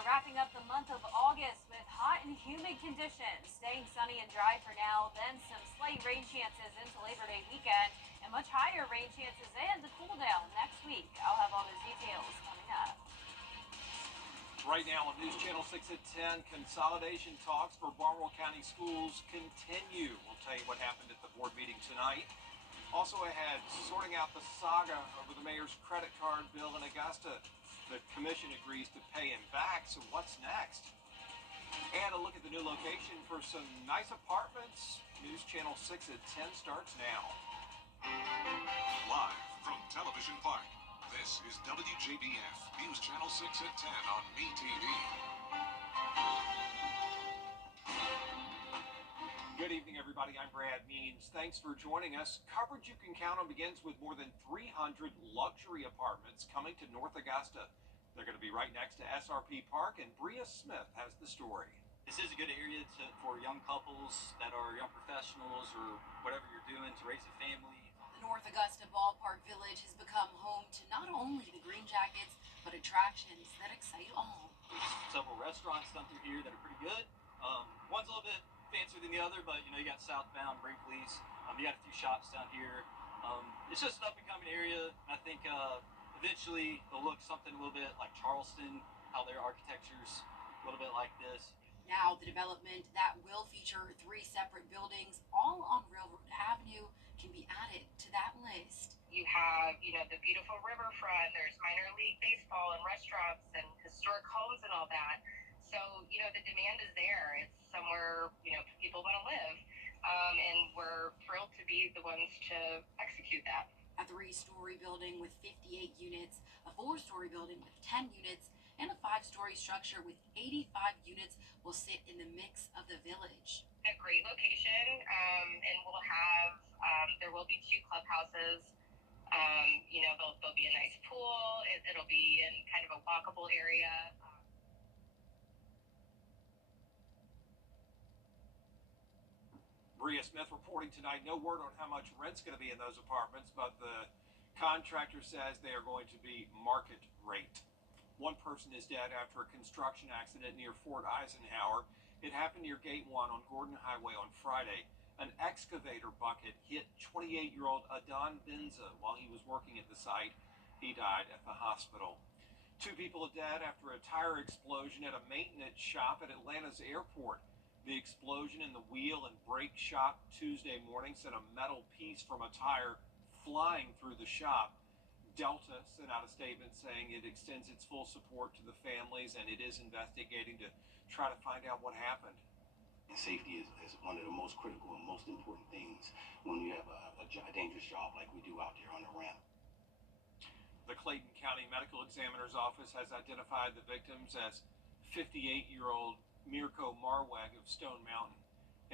are wrapping up the month of August with hot and humid conditions. Staying sunny and dry for now, then some slight rain chances into Labor Day weekend and much higher rain chances and a cool down next week. I'll have all those details coming up. Right now on News Channel 6 at 10, consolidation talks for Barnwell County Schools continue. We'll tell you what happened at the board meeting tonight. Also ahead, sorting out the saga over the mayor's credit card bill in Augusta. The commission agrees to pay him back, so what's next? And a look at the new location for some nice apartments. News Channel 6 at 10 starts now. Live from Television Park, this is WJBF, News Channel 6 at 10 on MeTV. Good evening, everybody. I'm Brad Means. Thanks for joining us. Coverage you can count on begins with more than 300 luxury apartments coming to North Augusta. They're going to be right next to SRP Park, and Bria Smith has the story. This is a good area for young couples that are young professionals or whatever you're doing to raise a family. The North Augusta Ballpark Village has become home to not only the Green Jackets, but attractions that excite all. There's several restaurants done through here that are pretty good. One's a little bit fancier than the other, but you got Southbound, Brinkley's. You got a few shops down here. It's just an up-and-coming area. I think eventually they'll look something a little bit like Charleston, how their architecture's a little bit like this. Now the development that will feature 3 separate buildings, all on Railroad Avenue, can be added to that list. You have, the beautiful riverfront. There's minor league baseball and restaurants and historic homes and all that. So, the demand is there. It's somewhere, people want to live. And we're thrilled to be the ones to execute that. A 3-story building with 58 units, a 4-story building with 10 units, and a 5-story structure with 85 units will sit in the mix of the village. A great location, and we'll have, there will be 2 clubhouses. There'll be a nice pool. It'll be in kind of a walkable area. Bria Smith reporting tonight. No word on how much rent's going to be in those apartments, but the contractor says they are going to be market rate. One person is dead after a construction accident near Fort Eisenhower. It happened near Gate 1 on Gordon Highway on Friday. An excavator bucket hit 28-year-old Adon Benza while he was working at the site. He died at the hospital. 2 people are dead after a tire explosion at a maintenance shop at Atlanta's airport. The explosion in the wheel and brake shop Tuesday morning sent a metal piece from a tire flying through the shop. Delta sent out a statement saying it extends its full support to the families and it is investigating to try to find out what happened. Safety is one of the most critical and most important things when you have a dangerous job like we do out there on the ramp. The Clayton County Medical Examiner's Office has identified the victims as 58-year-old Mirko Marweg of Stone Mountain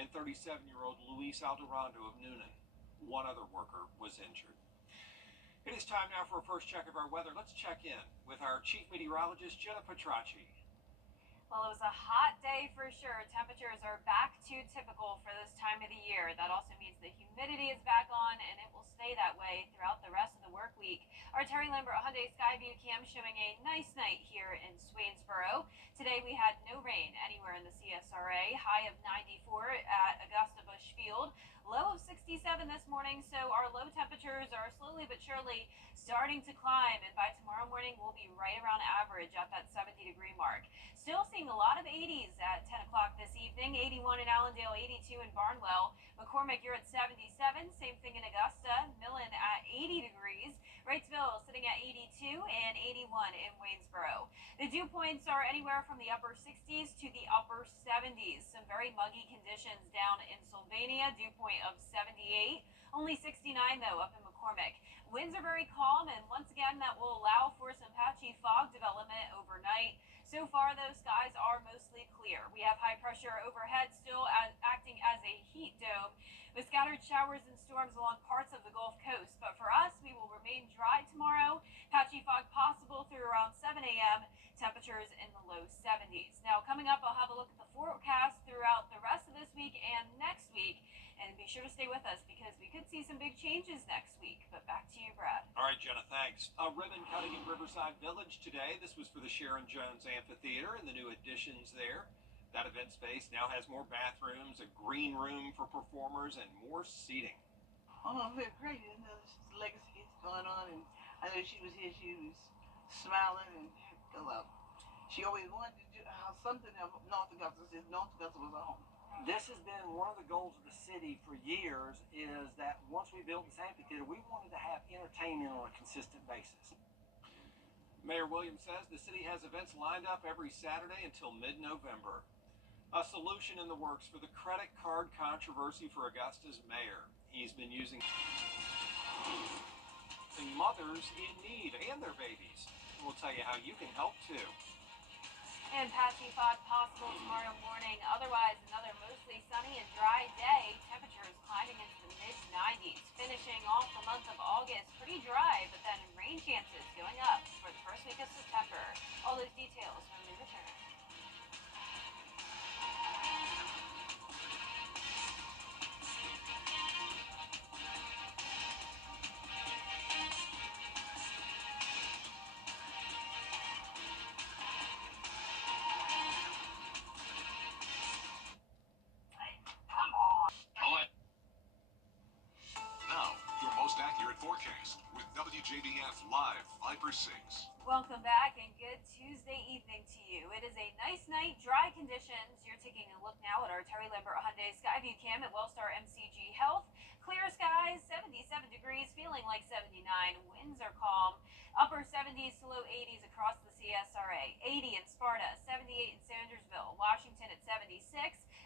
and 37-year-old Luis Alderando of Noonan. One other worker was injured. It is time now for a first check of our weather. Let's check in with our chief meteorologist, Jenna Petracci. Well, it was a hot day for sure. Temperatures are back to typical for this time of the year. That also means the humidity is back on, and it will stay that way throughout the rest of the work week. Our Terry Lambert Hyundai Skyview cam showing a nice night here in Swainsboro. Today we had no rain anywhere in the CSRA. High of 94 at Augusta Busch Field. Low of 67 this morning, so our low temperatures are slowly but surely starting to climb, and by tomorrow morning we'll be right around average at that 70-degree mark. Still seeing a lot of 80s at 10 o'clock this evening. 81 in Allendale, 82 in Barnwell. McCormick, you're at 77. Same thing in Augusta. Millen at 80 degrees. Wrightsville sitting at 82 and 81 in Waynesboro. The dew points are anywhere from the upper 60s to the upper 70s. Some very muggy conditions down in Sylvania. Dew point of 78. Only 69 though up in McCormick. Winds are very calm, and once again that will allow for some patchy fog development overnight. So far, those skies are mostly clear. We have high pressure overhead still acting as a heat dome with scattered showers and storms along parts of the Gulf Coast. But for us, we will remain dry tomorrow. Patchy fog possible through around 7 a.m. Temperatures in the low 70s. Now, coming up, I'll have a look at the forecast throughout the rest of this week and next week. And be sure to stay with us because we could see some big changes next week. But back to you, Brad. All right, Jenna, thanks. Ribbon cutting in Riverside Village today. This was for the Sharon Jones Amphitheater and the new additions there. That event space now has more bathrooms, a green room for performers, and more seating. Oh, very great. You know, the legacy is going on, and I know she was here. She was smiling, and she always wanted to do something of North Augusta. Since North Augusta was a home. This has been one of the goals of the city for years. Is that once we built this amphitheater, we wanted to have entertainment on a consistent basis. Mayor Williams says the city has events lined up every Saturday until mid-November. A solution in the works for the credit card controversy for Augusta's mayor. He's been using mothers in need and their babies. We'll tell you how you can help too. And patchy fog possible tomorrow morning. Otherwise, another mostly sunny and dry day. Temperatures climbing into the mid-90s. Finishing off the month of August pretty dry, but then rain chances going up for the first week of September. All those details when we return. Now, your most accurate forecast with WJBF Live Viper 6. Welcome back and good Tuesday evening to you. It is a nice night, dry conditions. You're taking a look now at our Terry Lambert Hyundai Skyview Cam at Wellstar MCG Health. Clear skies, 77 degrees, feeling like 79. Winds are calm. Upper 70s to low 80s across the CSRA. 80 in Sparta, 78 in Sandersville, Washington at 76,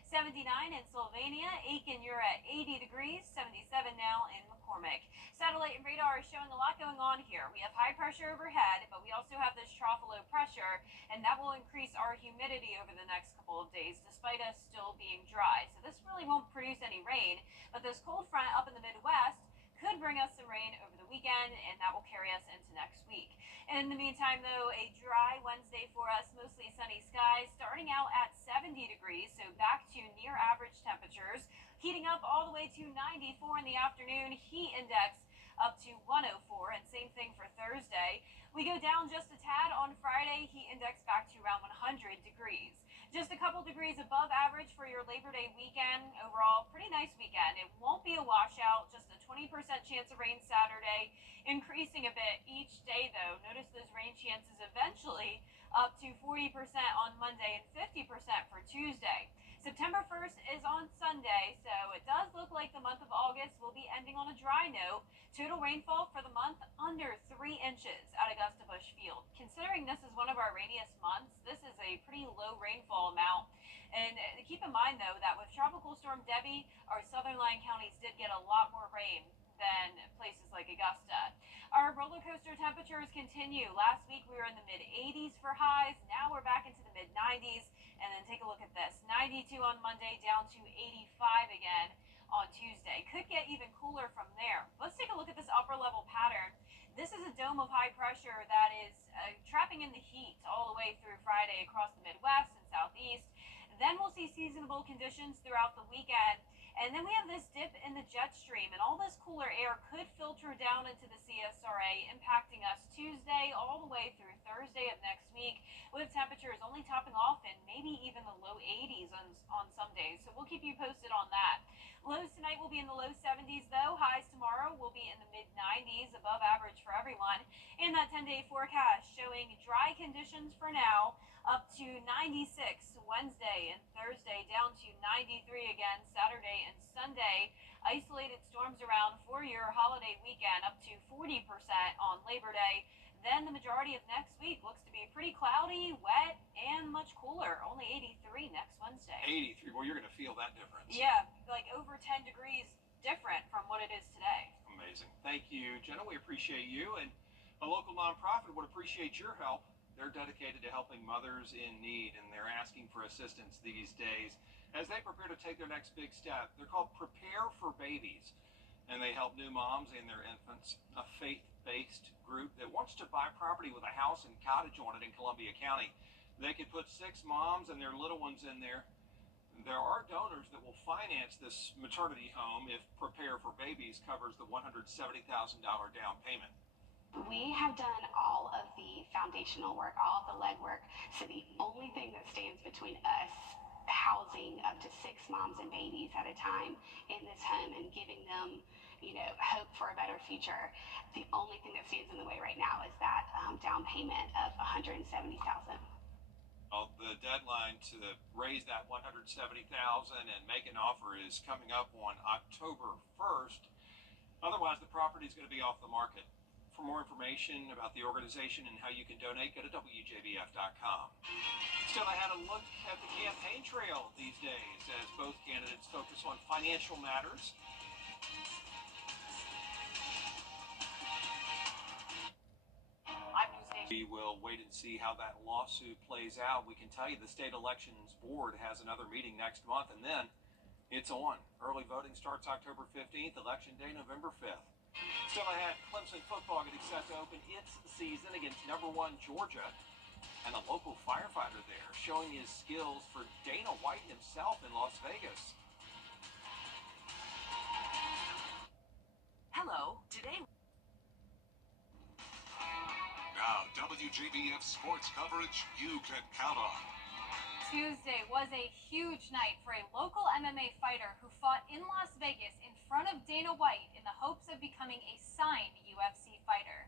79 in Sylvania. Aiken, you're at 80 degrees, 77 now in McCormick. Satellite and radar is showing a lot going on here. We have high pressure overhead, but we also have this trough of low pressure, and that will increase our humidity over the next couple of days, despite us still being dry. So this really won't produce any rain, but this cold front up in the Midwest could bring us some rain over the weekend, and that will carry us into next week. In the meantime, though, a dry Wednesday for us, mostly sunny skies, starting out at 70 degrees, so back to near average temperatures, heating up all the way to 94 in the afternoon, heat index up to 104, and same thing for Thursday. We go down just a tad on Friday, heat index back to around 100 degrees. Just a couple degrees above average for your Labor Day weekend. Overall, pretty nice weekend. It won't be a washout, just a 20% chance of rain Saturday, increasing a bit each day though. Notice those rain chances eventually up to 40% on Monday and 50% for Tuesday. September 1st is on Sunday, so it does look like the month of August will be ending on a dry note. Total rainfall for the month under 3 inches at Augusta Busch Field. Considering this is one of our rainiest months, this is a pretty low rainfall amount. And keep in mind, though, that with Tropical Storm Debbie, our southern line counties did get a lot more rain than places like Augusta. Our roller coaster temperatures continue. Last week we were in the mid-80s for highs. Now we're back into the mid-90s. And then take a look at this. 92 on Monday, down to 85 again on Tuesday. Could get even cooler from there. Let's take a look at this upper level pattern. This is a dome of high pressure that is trapping in the heat all the way through Friday across the Midwest and Southeast. Then we'll see seasonable conditions throughout the weekend. And then we have this dip in the jet stream, and all this cooler air could filter down into the CSRA, impacting us Tuesday all the way through Thursday of next week, with temperatures only topping off in maybe even the low 80s on some days. So we'll keep you posted on that. Lows tonight will be in the low 70s, though. Highs tomorrow will be in the mid-90s, above average for everyone. And that 10-day forecast showing dry conditions for now, up to 96 Wednesday and Thursday, down to 93 again Saturday and Sunday. Isolated storms around for your holiday weekend, up to 40% on Labor Day. Then the majority of next week looks to be pretty cloudy, wet, and much cooler. Only 83 next Wednesday. 83, well, you're going to feel that difference. Yeah, like over 10 degrees different from what it is today. Amazing. Thank you, Jenna. We appreciate you. And a local nonprofit would appreciate your help. They're dedicated to helping mothers in need, and they're asking for assistance these days as they prepare to take their next big step. They're called Prepare for Babies, and they help new moms and their infants. A faith-based group that wants to buy property with a house and cottage on it in Columbia County. They could put 6 moms and their little ones in there There are donors that will finance this maternity home if Prepare for Babies covers the $170,000 down payment. We have done all of the foundational work, all of the legwork. So the only thing that stands between us housing up to 6 moms and babies at a time in this home and giving them, hope for a better future, the only thing that stands in the way right now is that down payment of $170,000. Well, the deadline to raise that $170,000 and make an offer is coming up on October 1st. Otherwise, the property is going to be off the market. For more information about the organization and how you can donate, go to WJBF.com. Still, I had a look at the campaign trail these days as both candidates focus on financial matters. We will wait and see how that lawsuit plays out. We can tell you the state elections board has another meeting next month, and then it's on. Early voting starts October 15th, election day November 5th. Still ahead, Clemson football getting set to open its season against #1 Georgia, and a local firefighter there showing his skills for Dana White himself in Las Vegas. Hello, today. Now, WJBF sports coverage you can count on. Tuesday was a huge night for a local MMA fighter who fought in Las Vegas in front of Dana White in the hopes of becoming a signed UFC fighter.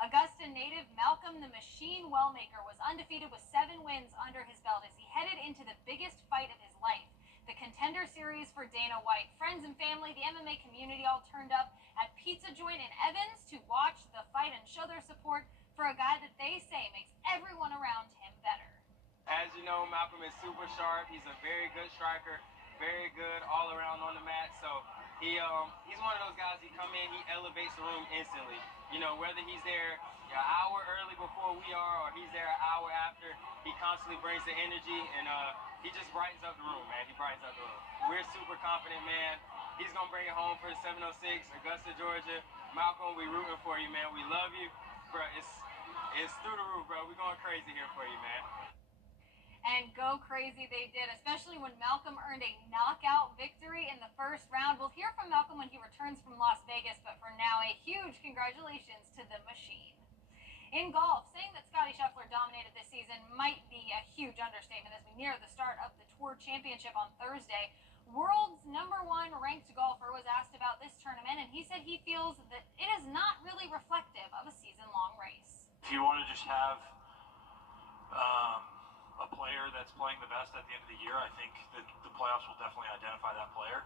Augusta native Malcolm the Machine Wellmaker was undefeated with 7 wins under his belt as he headed into the biggest fight of his life, the Contender Series for Dana White. Friends and family, the MMA community all turned up at Pizza Joint in Evans to watch the fight and show their support for a guy that they say makes everyone around him better. As you know, Malcolm is super sharp. He's a very good striker, very good all around on the mat. So he's one of those guys, he come in, he elevates the room instantly. Whether he's there an hour early before we are or he's there an hour after, he constantly brings the energy and he just brightens up the room, man. He brightens up the room. We're super confident, man. He's going to bring it home for the 706, Augusta, Georgia. Malcolm, we rooting for you, man. We love you. Bro, it's through the roof, bro. We're going crazy here for you, man. And go crazy they did, especially when Malcolm earned a knockout victory in the first round. We'll hear from Malcolm when he returns from Las Vegas, but for now, a huge congratulations to the Machine. In golf, saying that Scottie Scheffler dominated this season might be a huge understatement as we near the start of the Tour Championship on Thursday. World's #1 ranked golfer was asked about this tournament, and he said he feels that it is not really reflective of a season-long race. If you want to just have a player that's playing the best at the end of the year, I think that the playoffs will definitely identify that player.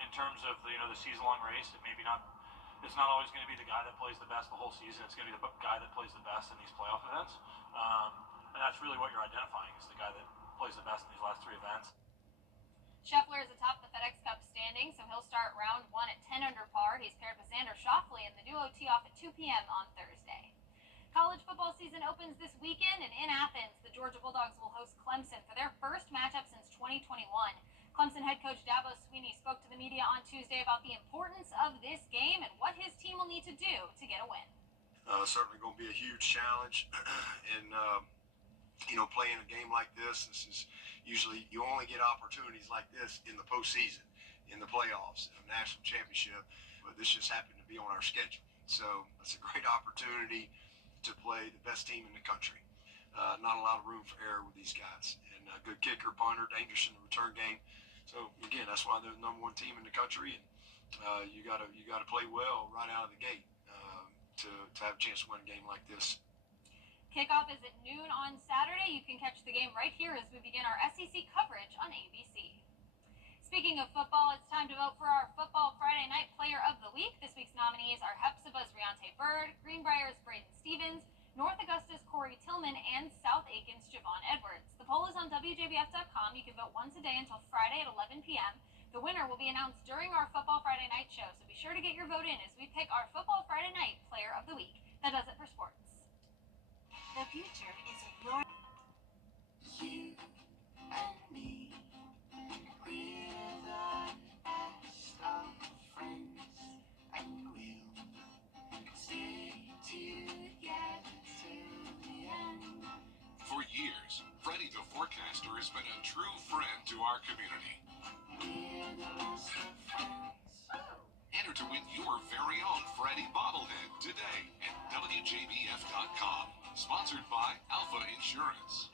In terms of the season-long race, it's not always going to be the guy that plays the best the whole season. It's going to be the guy that plays the best in these playoff events, and that's really what you're identifying is the guy that plays the best in these last 3 events. Scheffler is atop the FedEx Cup standing, so he'll start round 1 at 10 under par. He's paired with Xander Schauffele, and the duo tee off at 2 p.m. on Thursday. College football season opens this weekend, and in Athens, the Georgia Bulldogs will host Clemson for their first matchup since 2021. Clemson head coach Dabo Swinney spoke to the media on Tuesday about the importance of this game and what his team will need to do to get a win. Certainly going to be a huge challenge, and playing a game like this is usually you only get opportunities like this in the postseason, in the playoffs, in a national championship. But this just happened to be on our schedule, so it's a great opportunity to play the best team in the country. Not a lot of room for error with these guys, and a good kicker, punter, dangerous in the return game. So again, that's why they're the #1 team in the country, and you got to play well right out of the gate to have a chance to win a game like this. Kickoff is at noon on Saturday. You can catch the game right here as we begin our SEC coverage on ABC. Speaking of football, it's time to vote for our Football Friday Night Player of the Week. This week's nominees are Hephzibah's Riante Bird, Greenbrier's Braden Stevens, North Augusta's Corey Tillman, and South Aiken's Javon Edwards. The poll is on WJBF.com. You can vote once a day until Friday at 11 p.m. The winner will be announced during our Football Friday Night show, so be sure to get your vote in as we pick our Football Friday Night Player of the Week. That does it for sports. The future is in your... You and me, we're the best of friends, and we'll stay together till the end. For years, Freddie the forecaster has been a true friend to our community. We're the best of friends. Enter to win your very own Freddie bobblehead today at WJBF.com. Sponsored by Alpha Insurance.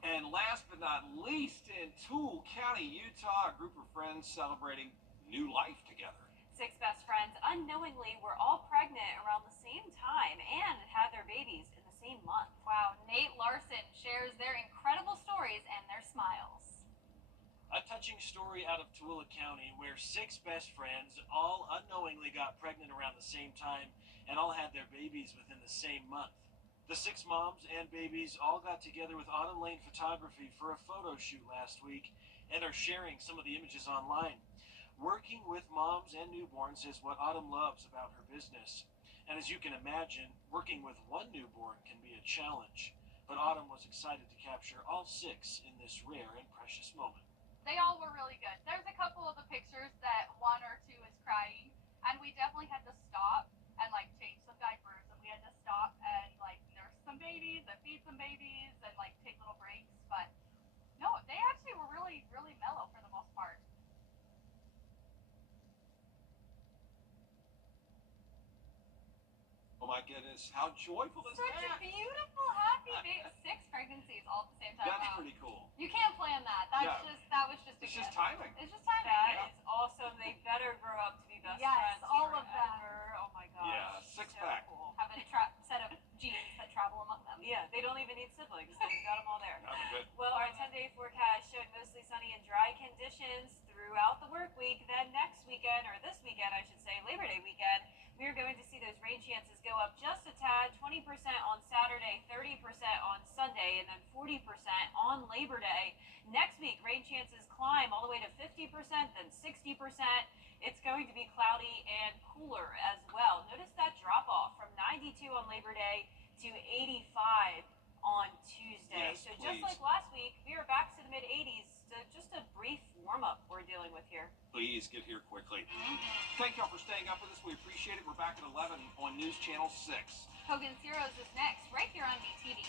And last but not least, in Toole County, Utah, a group of friends celebrating new life together. 6 best friends unknowingly were all pregnant around the same time and had their babies in the same month. Wow, Nate Larson shares their incredible stories and their smiles. A touching story out of Tooele County where 6 best friends all unknowingly got pregnant around the same time and all had their babies within the same month. The 6 moms and babies all got together with Autumn Lane Photography for a photo shoot last week and are sharing some of the images online. Working with moms and newborns is what Autumn loves about her business. And as you can imagine, working with one newborn can be a challenge. But Autumn was excited to capture all 6 in this rare and precious moment. They all were really good. There's a couple of the pictures that 1 or 2 is crying, and we definitely had to stop and like change some diapers, and we had to stop and like nurse some babies and feed some babies and like take little breaks. But no, they actually were really, really mellow for the most part. Oh my goodness, how joyful is Such a that? beautiful, happy 6 pregnancies all at the same time. That's Wow. pretty cool. You can't plan that. That was just a It's gift. just timing. It's just timing. That yeah. is awesome. They better grow up to be best Yes, friends all of them. forever. Oh my gosh. Yeah, 6 so pack. Cool. Have a set of genes that travel among them. Yeah, they don't even need siblings. They've got them all there. No, they're good. Well, our 10-day forecast showing mostly sunny and dry conditions throughout the work week. Then next weekend, or this weekend, I should say, Labor Day weekend, we are going to see those rain chances go up just a tad, 20% on Saturday, 30% on Sunday, and then 40% on Labor Day. Next week, rain chances climb all the way to 50%, then 60%. It's going to be cloudy and cooler as well. Notice that drop off from 92 on Labor Day to 85 on Tuesday. Yes, so please. just like last week, we are back to the mid 80s. So just a brief warm up we're dealing with here. Please get here quickly. Thank y'all for staying up with us. We appreciate it. We're back at 11 on News Channel 6. Hogan's Heroes is next, right here on BTV.